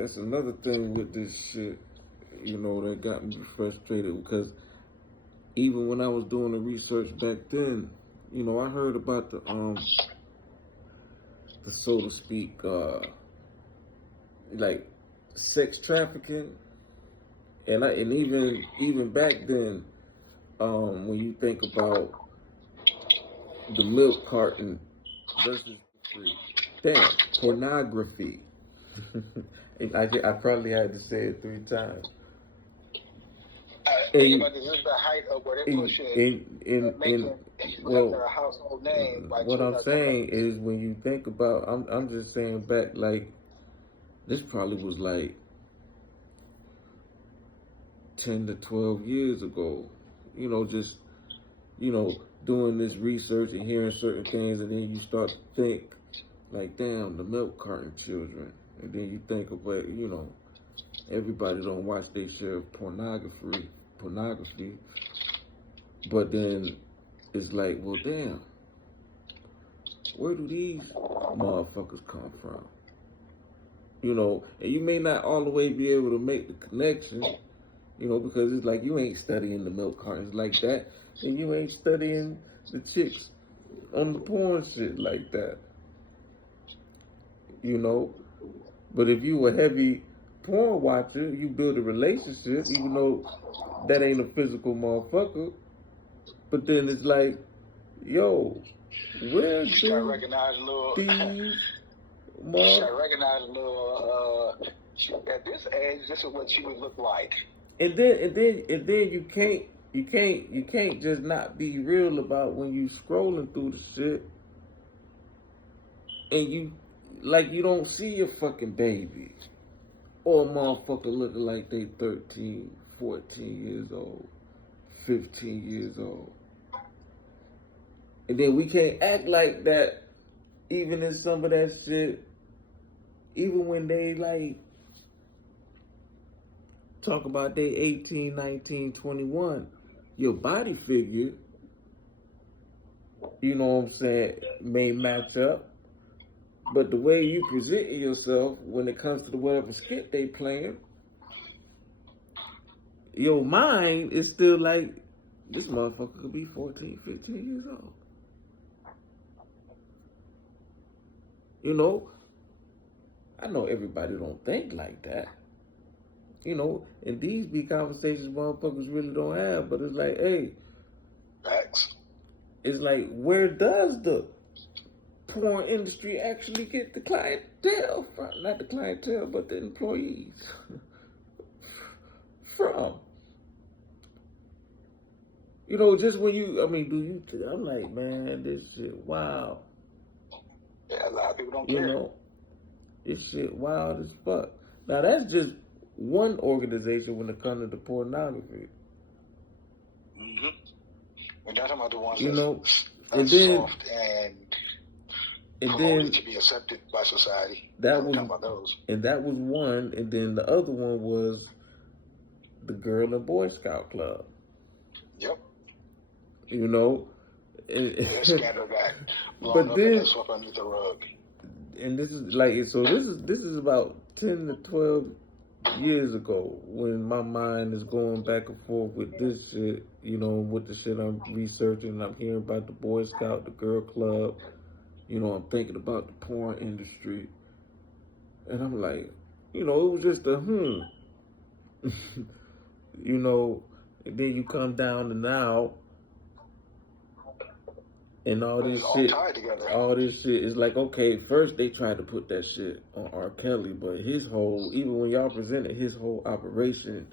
that's another thing with this shit, that got me frustrated because even when I was doing the research back then, I heard about the so to speak, like sex trafficking, and even back then, when you think about the milk carton versus free, damn, pornography. I probably had to say it 3 times. But this is the height of where they're pushing, making a household name. What I'm saying is, when you think about, I'm just saying back, like, this probably was like 10 to 12 years ago, just, doing this research and hearing certain things, and then you start to think, like, damn, the milk carton children. And then you think about, everybody don't watch their share of pornography. But then it's like, well, damn, where do these motherfuckers come from? And you may not all the way be able to make the connection, because it's like you ain't studying the milk cartons like that, and you ain't studying the chicks on the porn shit like that. But if you a heavy porn watcher, you build a relationship, even though that ain't a physical motherfucker. But then it's like, yo, where do start recognizing little, these start recognizing little, at this age, this is what she would look like. And then you can't just not be real about when you scrolling through the shit, and you don't see a fucking baby or a motherfucker looking like they 13, 14 years old, 15 years old. And then we can't act like that even in some of that shit, even when they like talk about they 18, 19, 21, your body figure, may match up. But the way you present yourself when it comes to the whatever skit they playing, your mind is still like, this motherfucker could be 14, 15 years old. I know everybody don't think like that. And these be conversations motherfuckers really don't have, but it's like, hey, facts. It's like, where does the porn industry actually get the clientele from? Not the clientele, but the employees from. Just when I'm like, man, this shit wild. Yeah, a lot of people don't care. This shit wild as fuck. Now, that's just one organization when it comes to the pornography. Mm-hmm. We're not talking about the ones that's soft and promoted to be accepted by society. That was, about those. And that was one, and then the other one was the Girl and Boy Scout Club. Yep. That scandal got blown up and swept underneath the rug. And this is like, so this is about 10 to 12 years ago when my mind is going back and forth with this shit, with the shit I'm researching. I'm hearing about the Boy Scout, the Girl Club. I'm thinking about the porn industry. And I'm like, it was just a and then you come down to now, and all this shit is like, okay, first they tried to put that shit on R. Kelly, but even when y'all presented his whole operation,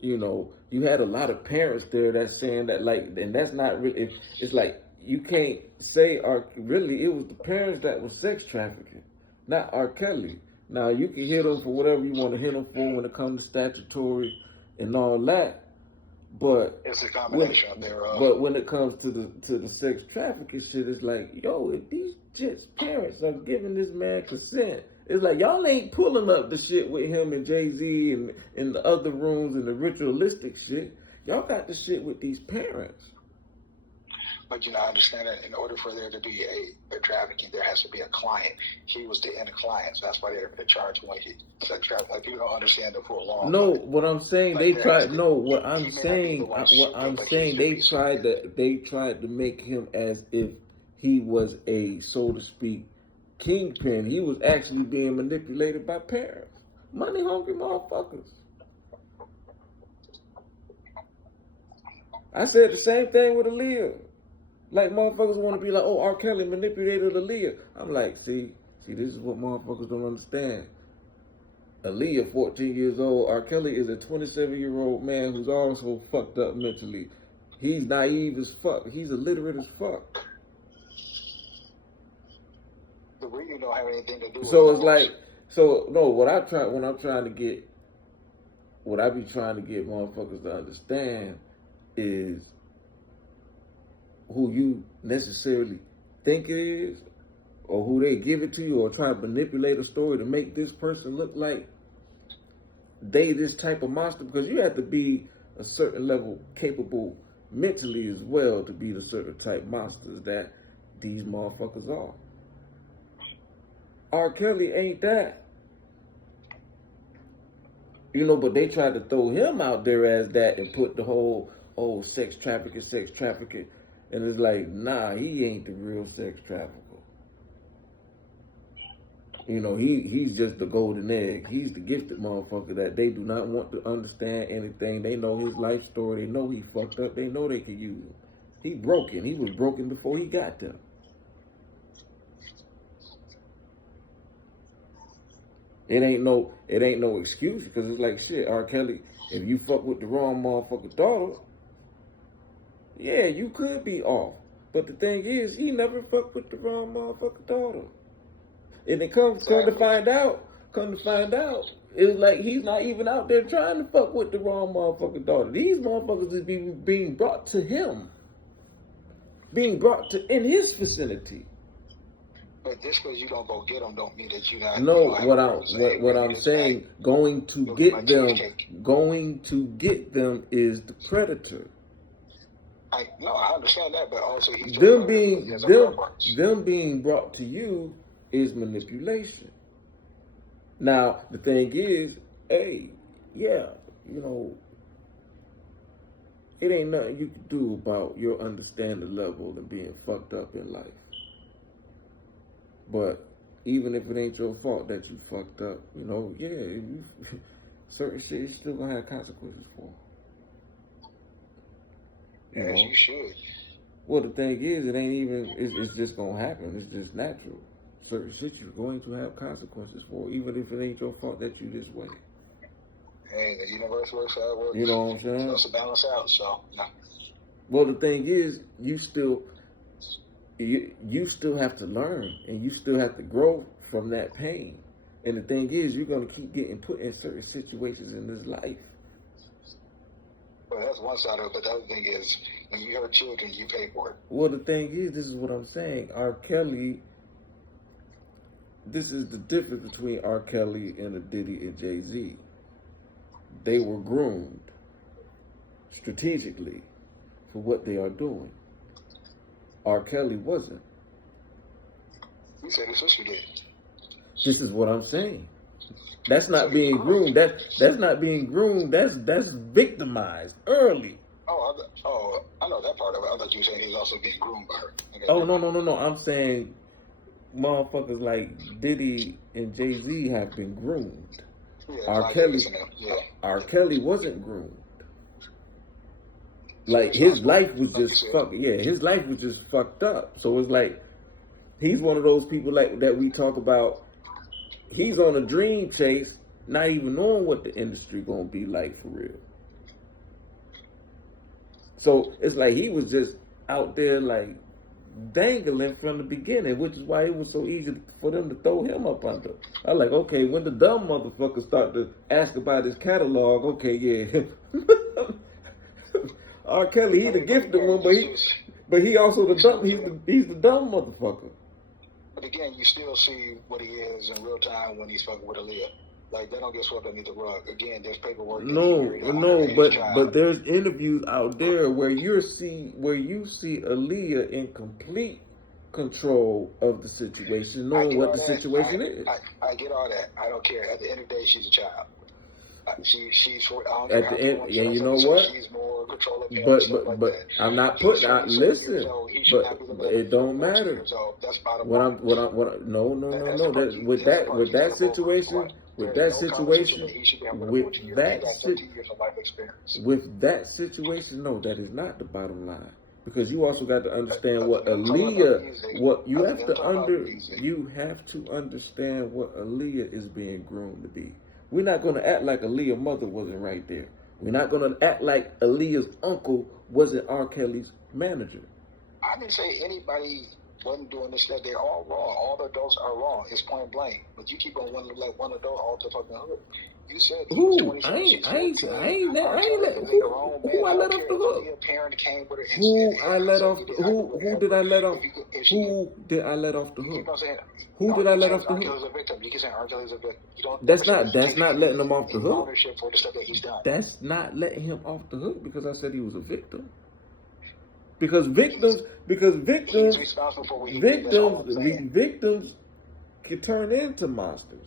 you had a lot of parents there that's saying that, like, and that's not really, it's like, you can't say really it was the parents that was sex trafficking, not R. Kelly. Now, you can hit them for whatever you want to hit them for when it comes to statutory and all that. But it's a combination thereof. But when it comes to the sex trafficking shit, it's like, yo, if these chicks' parents are giving this man consent, it's like, y'all ain't pulling up the shit with him and Jay-Z and in the other rooms and the ritualistic shit. Y'all got the shit with these parents. But you're not understanding, in order for there to be a trafficking, there has to be a client. He was the end client, so that's why they're charged when he said trafficking. Like, people don't understand the full law. No, what I'm saying, like, they tried. No, what he I'm may not be the saying, one what shooting, I'm but saying, he they should be tried to, they tried to make him as if he was a, so to speak, kingpin. He was actually being manipulated by parents, money hungry motherfuckers. I said the same thing with Aaliyah. Like, motherfuckers want to be like, oh, R. Kelly manipulated Aaliyah. I'm like, see, this is what motherfuckers don't understand. Aaliyah, 14 years old. R. Kelly is a 27-year-old man who's also fucked up mentally. He's naive as fuck. He's illiterate as fuck. The reading don't have anything to do with So it's like, so no, what I be trying to get motherfuckers to understand is who you necessarily think it is, or who they give it to you, or try to manipulate a story to make this person look like they this type of monster, because you have to be a certain level capable mentally as well to be the certain type monsters that these motherfuckers are. R. Kelly ain't that. You know, but they tried to throw him out there as that and put the whole, oh, sex trafficking. And it's like, nah, he ain't the real sex trafficker. You know, he's just the golden egg. He's the gifted motherfucker that they do not want to understand anything. They know his life story. They know he fucked up. They know they can use him. He broken. He was broken before he got them. It ain't no excuse, because it's like, shit, R. Kelly, if you fuck with the wrong motherfucking daughter, yeah, you could be off. But the thing is, he never fucked with the wrong motherfucking daughter. And it come to find out, it's like he's not even out there trying to fuck with the wrong motherfucking daughter. These motherfuckers is being brought to him. Being brought to in his vicinity. But just because you don't go get them don't mean that you not. No, what I'm saying, going to get them is the predator. I understand that, but also them being brought to you is manipulation. Now the thing is, hey, yeah, you know, it ain't nothing you can do about your understanding level and being fucked up in life. But even if it ain't your fault that you fucked up, you know, yeah, certain shit you still gonna have consequences for. As you should. Well, the thing is, it ain't even, it's just gonna happen. It's just natural. Certain shit you're going to have consequences for, even if it ain't your fault that you this way. Hey, the universe works how it works. You know what I'm saying? It's supposed to balance out, so, no. Well, the thing is, you still have to learn, and you still have to grow from that pain. And the thing is, you're going to keep getting put in certain situations in this life. Well, that's one side of it, but the other thing is, when you hurt children, you pay for it. Well, the thing is, this is what I'm saying. R. Kelly, this is the difference between R. Kelly and a Diddy and Jay-Z. They were groomed strategically for what they are doing. R. Kelly wasn't. You said his sister did. This is what I'm saying. That's not being groomed. That's not being groomed. That's victimized early. I know that part of it. I thought you were saying he's also being groomed by her. Okay. Oh, no. I'm saying motherfuckers like Diddy and Jay-Z have been groomed. Yeah, R. Kelly wasn't groomed. Like, his life was just his life was just fucked up. So it's like, he's one of those people like that we talk about. He's on a dream chase, not even knowing what the industry gonna be like for real. So it's like he was just out there like dangling from the beginning, which is why it was so easy for them to throw him up under. I like, okay, when the dumb motherfuckers start to ask about his catalog, okay, yeah. R. Kelly, he's the gifted one, but he also the dumb. He's the dumb motherfucker. But again, you still see what he is in real time when he's fucking with Aaliyah. Like, they don't get swept underneath the rug. Again, there's paperwork. No, but there's interviews out there where you see Aaliyah in complete control of the situation, knowing what the situation is. I get all that. I don't care. At the end of the day, she's a child. She's I don't at the end, and you know what? She's more control of him. But I'm not putting out. Listen, but it don't matter. That's bottom what line. No. That with that situation, with that situation, no, that is not the bottom line. Because you also got to understand what Aaliyah, you have to understand what Aaliyah is being groomed to be. We're not going to act like Aaliyah's mother wasn't right there. We're not going to act like Aaliyah's uncle wasn't R. Kelly's manager. I didn't say anybody wasn't doing this, that they're all wrong. All the adults are wrong. It's point blank. But you keep on wanting to let one adult off the fucking hook. You said who? I ain't let who I let off the hook. Who I let off? Who did I let off? Who did I let off the hook? Who did I let off the hook? You keep saying R. Kelly's a victim. That's not letting him off the hook. That's not letting him off the hook because I said he was a victim. Because victims can turn into monsters.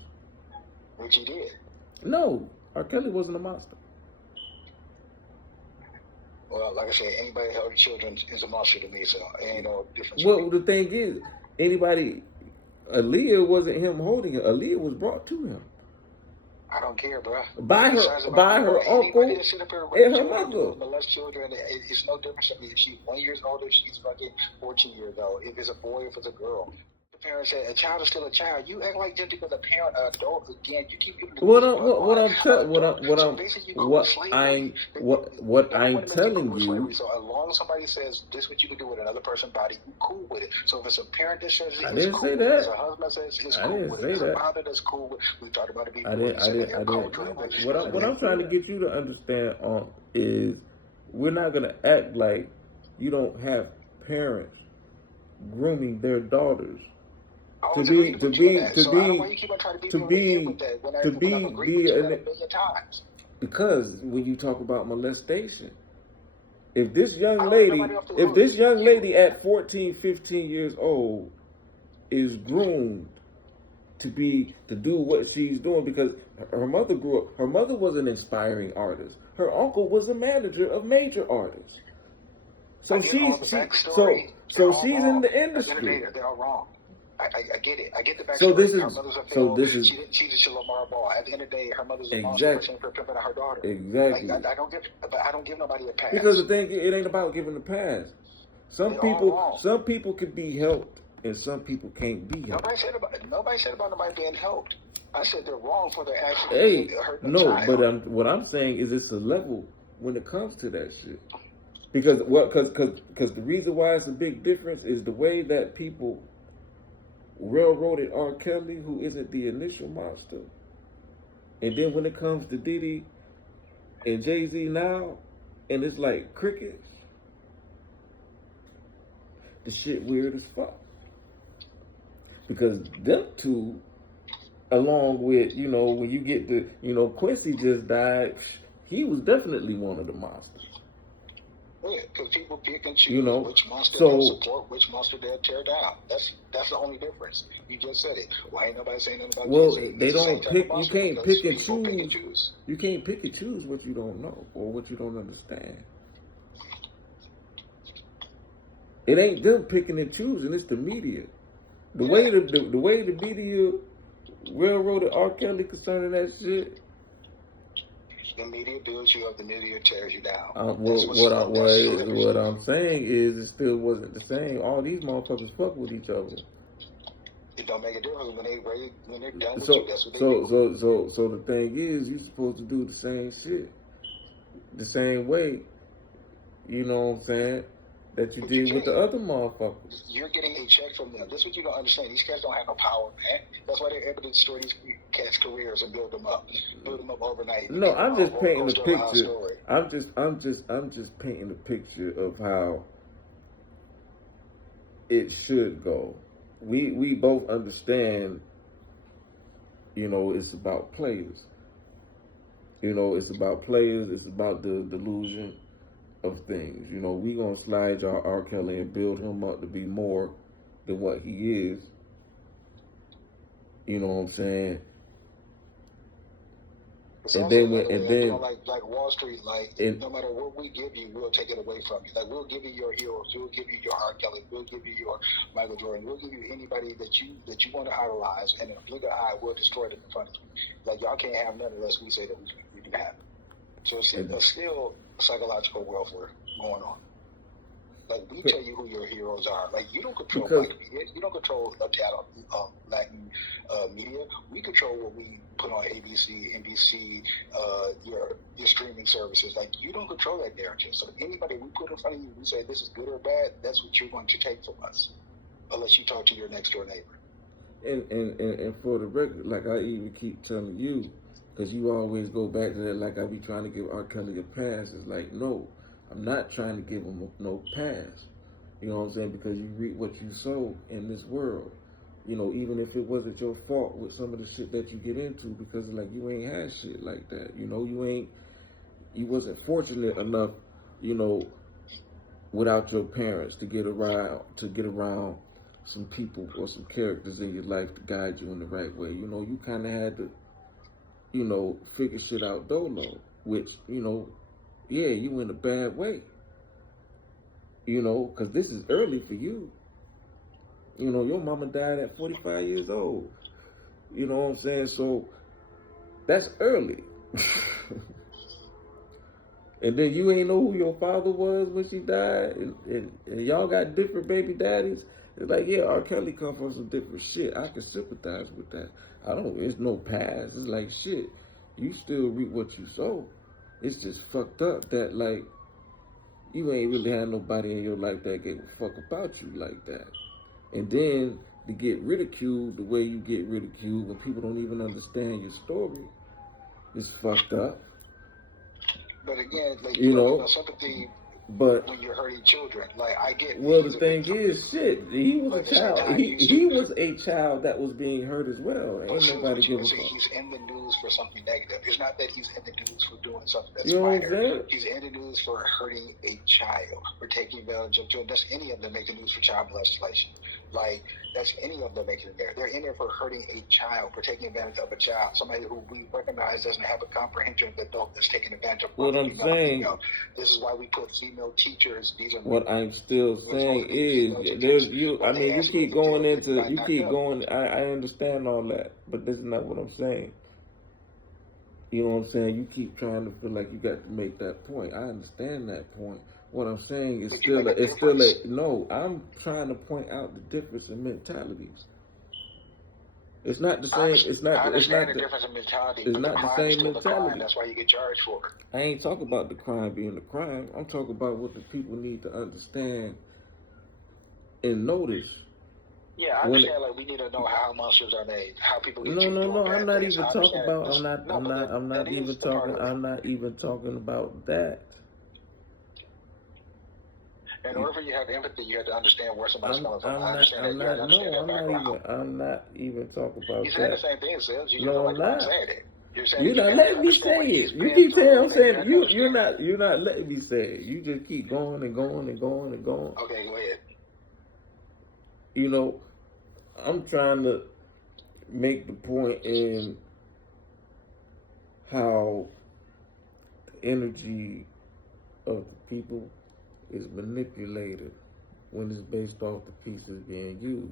Which he did. No, R. Kelly wasn't a monster. Well, like I said, anybody held children is a monster to me, so it ain't no difference. Well, the thing is, Aaliyah wasn't him holding her. Aaliyah was brought to him. I don't care, bro. By her uncle and her mother. Molest children, it's no difference. I mean, if she's 1 year older, she's fucking 14 years old. If it's a boy, if it's a girl. The parents said a child is still a child. You act like just because a parent, an adult, again, you keep giving. What I'm telling you. So as long as somebody says this, what you can do with another person's body, you cool with it. So if it's a parent that says it's cool, if it's a husband says it's cool with it, if it's a father that's cool with it, we talked about it before. What I'm trying to get you to understand is we're not gonna act like you don't have parents grooming their daughters to be because when you talk about molestation, if this young lady at 14, 15 years old is groomed to do what she's doing because her mother grew up, her mother was an inspiring artist, her uncle was a manager of major artists, so she's in the industry. They're all wrong. I get it. I get the backstory. So this is she's a Lamar Ball. At the end of the day, her mother's a monster for pimping out her daughter. Exactly. I don't give nobody a pass. Because the thing, it ain't about giving a pass. Some people can be helped, and some people can't be helped. Nobody said about nobody being helped. I said they're wrong for their actions. But what I'm saying is it's a level when it comes to that shit. Because the reason why it's a big difference is the way that people railroaded R. Kelly, who isn't the initial monster, and then when it comes to Diddy and Jay-Z now, and it's like crickets, the shit weird as fuck. Because them two, along with, when you get to, Quincy just died, he was definitely one of the monsters. Yeah, because people pick and choose which monster they'll support, which monster they'll tear down. That's the only difference. You just said it. Why ain't nobody saying nothing about Jay-Z? They don't pick. You can't pick and choose. You can't pick and choose what you don't know or what you don't understand. It ain't them picking and choosing. It's the media. The way the media railroaded R. Kelly concerning that shit. The media builds you up, the media tears you down. What I'm saying is it still wasn't the same. All these motherfuckers fuck with each other. It don't make a difference when they're done with you. That's what they do. So the thing is, you're supposed to do the same shit, the same way. You know what I'm saying? That you did with the other motherfuckers. You're getting a check from them. That's what you don't understand. These cats don't have no power, man. That's why they're able to destroy these cats' careers and build them up overnight. No, I'm just painting a picture. I'm just painting a picture of how it should go. We both understand It's about players. It's about players. It's about the delusion of things. We gonna slide y'all R. Kelly and build him up to be more than what he is. You know what I'm saying? And then like Wall Street, no matter what we give you, we'll take it away from you. Like we'll give you your heroes, we'll give you your R. Kelly, we'll give you your Michael Jordan, we'll give you anybody that you want to idolize, and in a blink of eye, we'll destroy them in front of you. Like y'all can't have none unless we say that we can have it. So it's still psychological warfare going on. Like we tell you who your heroes are. Like you don't control black media. You don't control Latin media. We control what we put on ABC, NBC, your streaming services. Like you don't control that narrative. So anybody we put in front of you, we say this is good or bad. That's what you're going to take from us, unless you talk to your next door neighbor. And for the record, like I even keep telling you, because you always go back to that. Like I be trying to give R. Kelly a pass. It's like no. I'm not trying to give them no pass, you know what I'm saying, because you reap what you sow in this world, even if it wasn't your fault with some of the shit that you get into, because like you ain't had shit like that, you wasn't fortunate enough, without your parents to get around some people or some characters in your life to guide you in the right way, you kind of had to, figure shit out dolo, which, yeah, you in a bad way. Because this is early for you. Your mama died at 45 years old. You know what I'm saying? So that's early. And then you ain't know who your father was when she died. And y'all got different baby daddies. It's like, yeah, R. Kelly come from some different shit. I can sympathize with that. It's no past. It's like, shit, you still reap what you sow. It's just fucked up that, like, you ain't really had nobody in your life that gave a fuck about you like that. And then to get ridiculed the way you get ridiculed when people don't even understand your story is fucked up. But again, like, sympathy but when you're hurting children. Like, I get... Well, the thing is, shit, he was a child. He was a child that was being hurt as well. Ain't nobody give a fuck. He's in the news for something negative. It's not that he's in the news for doing something that's minor. He's in the news for hurting a child, for taking advantage of children. That's any of them making news for child legislation. Like, that's any of them making it there. They're in there for hurting a child, for taking advantage of a child. Somebody who we recognize doesn't have a comprehension of the adult that's taking advantage of what I'm saying. This is why we put female teachers. These are what I'm still saying is there's you. I mean, you keep going into I understand all that, but this is not what I'm saying. You know what I'm saying? You keep trying to feel like you got to make that point. I understand that point. What I'm saying is no. I'm trying to point out the difference in mentalities. It's not the same. It's not the difference in mentality. It's not the same mentality. That's why you get charged for it. I ain't talking about the crime being the crime. I'm talking about what the people need to understand and notice. Yeah, I understand. Like we need to know how monsters are made, how people get No. I'm not even talking about. I'm not even talking about that. In order for you to have empathy, you have to understand where somebody's coming from. I'm not even talking about that. You're saying the same thing, Sales. I'm not. You're not letting me say it. You keep saying I'm saying you're not letting me say it. You just keep going and going and going and going. Okay, go ahead. I'm trying to make the point in how the energy of the people is manipulated when it's based off the pieces being used.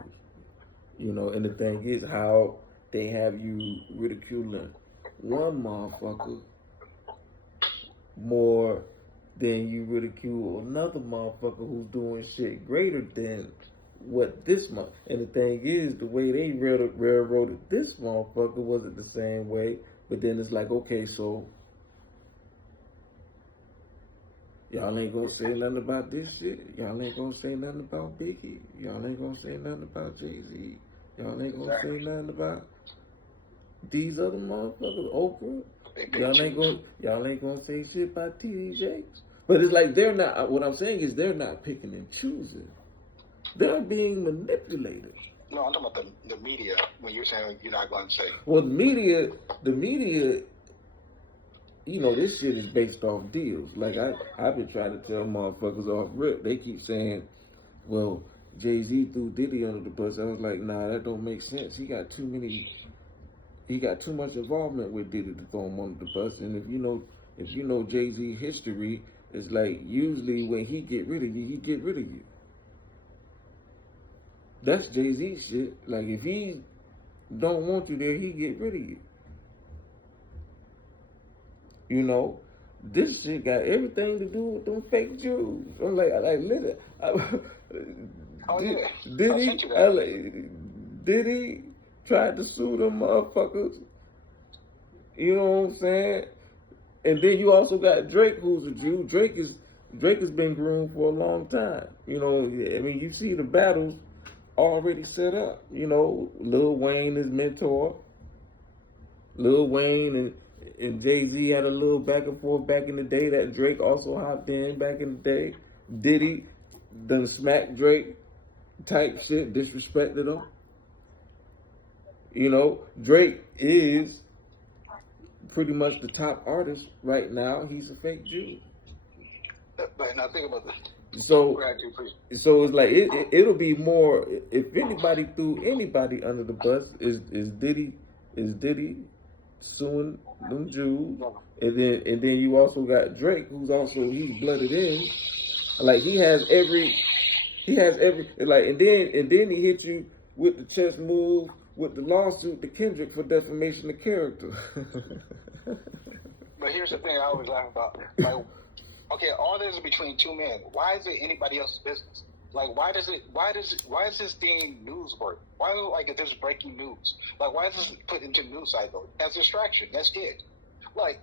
And the thing is how they have you ridiculing one motherfucker more than you ridicule another motherfucker who's doing shit greater than what this month. And the thing is, the way they railroaded this motherfucker wasn't the same way. But then it's like, okay, so y'all ain't gonna say nothing about this shit. Y'all ain't gonna say nothing about Biggie. Y'all ain't gonna say nothing about Jay-Z. Y'all ain't gonna say nothing about these other motherfuckers, Oprah. Y'all ain't gonna say shit about T.D. Jakes. But it's like they're not. What I'm saying is they're not picking and choosing. They're being manipulated. No, I'm talking about the media. When you're saying you're not going to say. Well, the media, you know, this shit is based off deals. Like I've been trying to tell motherfuckers off rip. They keep saying, well, Jay-Z threw Diddy under the bus. I was like, nah, that don't make sense. He got too much involvement with Diddy to throw him under the bus. And if you know Jay-Z history, it's like usually when he get rid of you, he get rid of you. That's Jay-Z shit. Like if he don't want you there, he get rid of you. You know, this shit got everything to do with them fake Jews. I'm like literally. Did he try to sue them motherfuckers? You know what I'm saying? And then you also got Drake, who's a Jew. Drake has been groomed for a long time. You know, I mean, you see the battles already set up. You know, Lil Wayne, his mentor. Lil Wayne and Jay-Z had a little back and forth back in the day that Drake also hopped in back in the day. Diddy done smack Drake type shit, disrespected him. You know, Drake is pretty much the top artist right now. He's a fake Jew. But now think about this. So it's like it'll be more if anybody threw anybody under the bus is Diddy suing them Jews, and then you also got Drake, who's also he's blooded in, like he has every like, and then he hit you with the chess move with the lawsuit to Kendrick for defamation of character. But here's the thing I always laugh about. Like, okay, all this is between two men. Why is it anybody else's business? Like, why is this thing newsworthy? Why is it like if there's breaking news? Like, why is this put into news cycle? As a distraction, that's it. Like,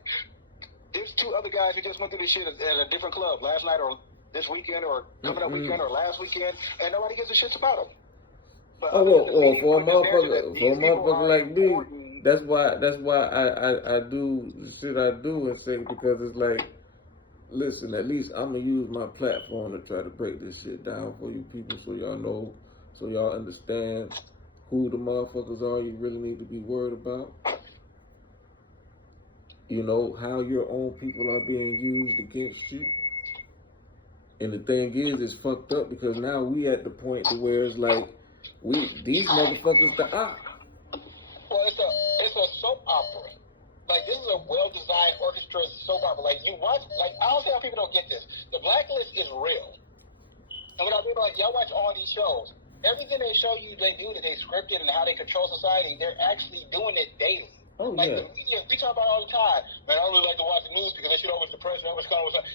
there's two other guys who just went through this shit at a different club last night or this weekend or coming up weekend or last weekend, and nobody gives a shit about them. But for a motherfucker like me, that's why I do the shit I do and say, because it's like, listen, at least I'm gonna use my platform to try to break this shit down for you people, so y'all know, so y'all understand who the motherfuckers are you really need to be worried about. You know, how your own people are being used against you. And the thing is, it's fucked up because now we at the point to where it's like, these motherfuckers the op. Well, it's a soap opera. Like, this is a well-designed orchestra soap opera. Like, you watch, like, I don't see how people don't get this. The Blacklist is real. And when I people like, y'all watch all these shows, everything they show you they do, that they scripted and how they control society, they're actually doing it daily. Oh, like, yeah. The media, we talk about it all the time. Man, I don't really like to watch the news because they should always depress me.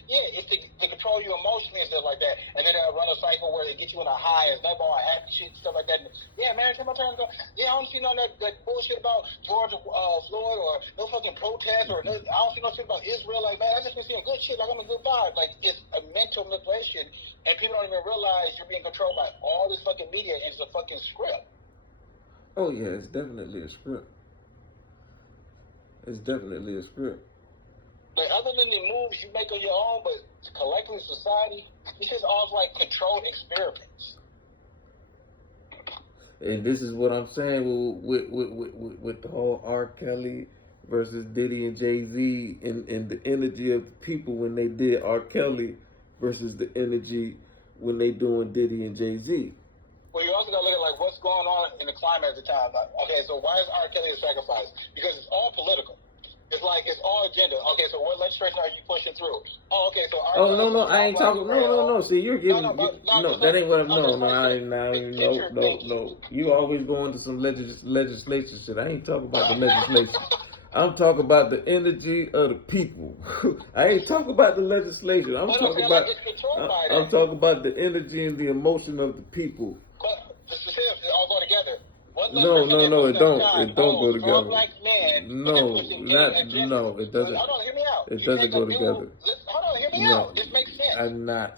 Yeah, it's to control you emotionally and stuff like that. And then they'll run a cycle where they get you in a high and snowball all happy shit and stuff like that. And, yeah, man, every time I turn, yeah, I don't see none of that bullshit about George Floyd or no fucking protest or no, I don't see no shit about Israel. Like, man, I just been seeing good shit. Like, I'm a good vibe. Like, it's a mental manipulation, and people don't even realize you're being controlled by all this fucking media, and it's a fucking script. Oh, yeah, it's definitely a script. It's definitely a script. Like, other than the moves you make on your own, but collectively society, it's just all like controlled experiments. And this is what I'm saying with the whole R. Kelly versus Diddy and Jay-Z and the energy of the people when they did R. Kelly versus the energy when they doing Diddy and Jay-Z. Well, you also got to look at, like, what's going on in the climate at the time. Like, okay, so why is R. Kelly a sacrifice? Because it's all political. It's like, it's all agenda. Okay, so what legislation are you pushing through? Oh, okay, so R. Kelly... no, I ain't talking... No. See, you're getting... No, that ain't what I'm... No. You always going to some legislation shit. I ain't talking about the legislation. I'm talking about the energy of the people. I ain't talking about the legislation. I'm talking about the energy and the emotion of the people. But it all go together. No, it don't. It don't go together. Black man No, it doesn't. Hold on, hear me out. It doesn't go together. Hold on, hear me out. This makes sense. I'm not.